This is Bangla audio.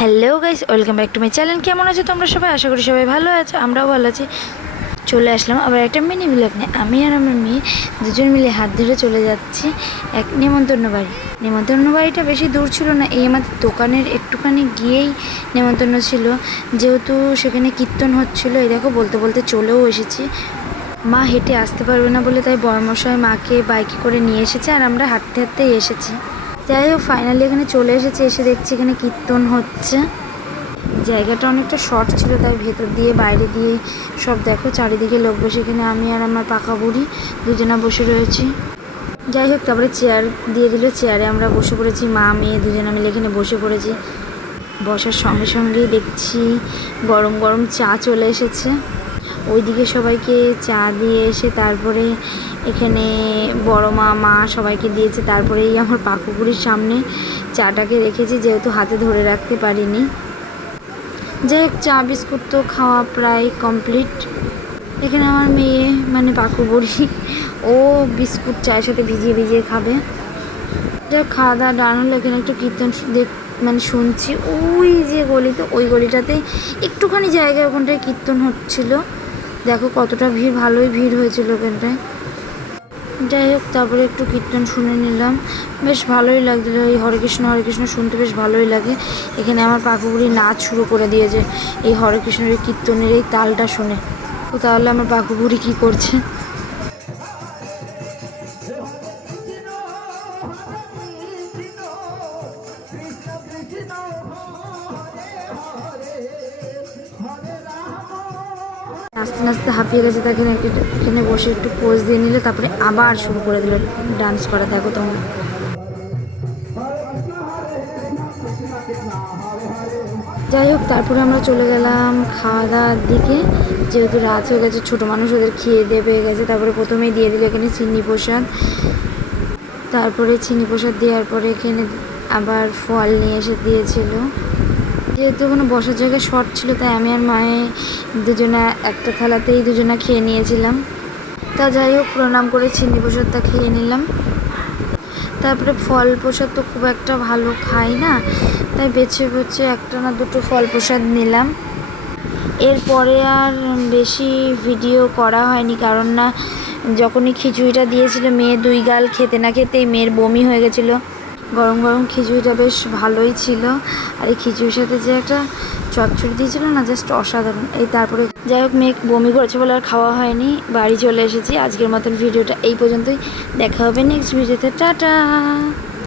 Hello guys, welcome back to my channel. কেমন আছো তোমরা সবাই? আশা করি সবাই ভালো আছো, আমরাও ভালো আছি। চলে আসলাম আবার একটা মিনি ব্লগ নিয়ে। আমি আর আমার মেয়ে দুজন মিলে হাত ধরে চলে যাচ্ছি এক নেমন্তন্ন বাড়ি। নেমন্তন্ন বাড়িটা বেশি দূর ছিল না, এই আমাদের দোকানের একটুখানি গিয়েই নেমন্তন্ন ছিল। যেহেতু সেখানে কীর্তন হচ্ছিলো, এই দেখো বলতে বলতে চলেও এসেছি। মা হেঁটে আসতে পারবে না বলে তাই বড়মশাই মাকে বাইকে করে নিয়ে এসেছে, আর আমরা হাঁটতে হাঁটতেই এসেছি। যাই হোক, ফাইনালি এখানে চলে এসেছি। এসে দেখছি এখানে কীর্তন হচ্ছে। জায়গাটা অনেকটা শর্ট ছিল, তাই ভেতর দিয়ে বাইরে দিয়ে সব দেখো চারিদিকে লোক বসে। এখানে আমি আর আমার পাকা বুড়ি দুজনা বসে রয়েছি। যাই হোক, তারপরে চেয়ার দিয়ে দিল, চেয়ারে আমরা বসে পড়েছি। মা মেয়ে দুজনা মিলে এখানে বসে পড়েছি। বসার সঙ্গে সঙ্গেই দেখছি গরম গরম চা চলে এসেছে। ওইদিকে সবাইকে চা দিয়ে এসে তারপরে এখানে বড় মা সবাইকে দিয়েছে। তারপরেই আমার পাকুপুরির সামনে চাটাকে রেখেছি, যেহেতু হাতে ধরে রাখতে পারিনি। যাই হোক, চা বিস্কুট তো খাওয়া প্রায় কমপ্লিট। এখানে আমার মেয়ে মানে পাকুপুরি, ও বিস্কুট চায়ের সাথে ভিজিয়ে ভিজিয়ে খাবে। যাই হোক, খাওয়া দাওয়া ডান হলো। এখানে একটু কীর্তন মানে শুনছি। ওই যে গলিতে, ওই গলিটাতে একটুখানি জায়গায় ওখানটায় কীর্তন হচ্ছিল। দেখো কতটা ভিড়, ভালোই ভিড় হয়েছিল ওখানটায়। যাই হোক, তারপরে একটু কীর্তন শুনে নিলাম, বেশ ভালোই লাগছিলো। এই হরে কৃষ্ণ শুনতে বেশ ভালোই লাগে। এখানে আমার পাকুবুড়ি নাচ শুরু করে দিয়েছে এই হরে কৃষ্ণের কীর্তনের এই তালটা শুনে। তো তাহলে আমার পাকুবুড়ি কী করছে? নাচতে নাচতে হাঁপিয়ে গেছে, তাকে এখানে বসে একটু পোজ দিয়ে নিলে, তারপরে আবার শুরু করে দিল ডান্স করা। দেখো তোমরা। যাই হোক, তারপরে আমরা চলে গেলাম খাওয়া দাওয়ার দিকে। যেহেতু রাত হয়ে গেছে, ছোটো মানুষ, ওদের খেয়ে দিয়ে পেয়ে গেছে। তারপরে প্রথমেই দিয়ে দিল এখানে চিনি প্রসাদ। তারপরে চিনি প্রসাদ দেওয়ার পরে এখানে আবার ফল নিয়ে এসে দিয়েছিল। যেহেতু কোনো বসার জায়গায় শর্ট ছিল, তাই আমি আর মায়ে দুজনা একটা থালাতেই দুজনা খেয়ে নিয়েছিলাম। তা যাই হোক, প্রণাম করে চিনি প্রসাদটা খেয়ে নিলাম। তারপরে ফল প্রসাদ তো খুব একটা ভালো খাই না, তাই বেছে বেছে একটা না দুটো ফল প্রসাদ নিলাম। এরপরে আর বেশি ভিডিও করা হয়নি, কারণ না যখনই খিচুড়িটা দিয়েছিল, মেয়ে দুই গাল খেতে না খেতেই মেয়ের বমি হয়ে গেছিলো। গরম গরম খিচুড়িটা বেশ ভালোই ছিল, আর এই খিচুড়ির সাথে যে একটা চচ্চড়ি দিয়েছিল না, জাস্ট অসাধারণ। এই তারপরে যাই হোক, মেয়ে বমি করেছে বলে আর খাওয়া হয়নি, বাড়ি চলে এসেছি। আজকের মতন ভিডিওটা এই পর্যন্তই। দেখা হবে নেক্সট ভিডিওতে। টাটা।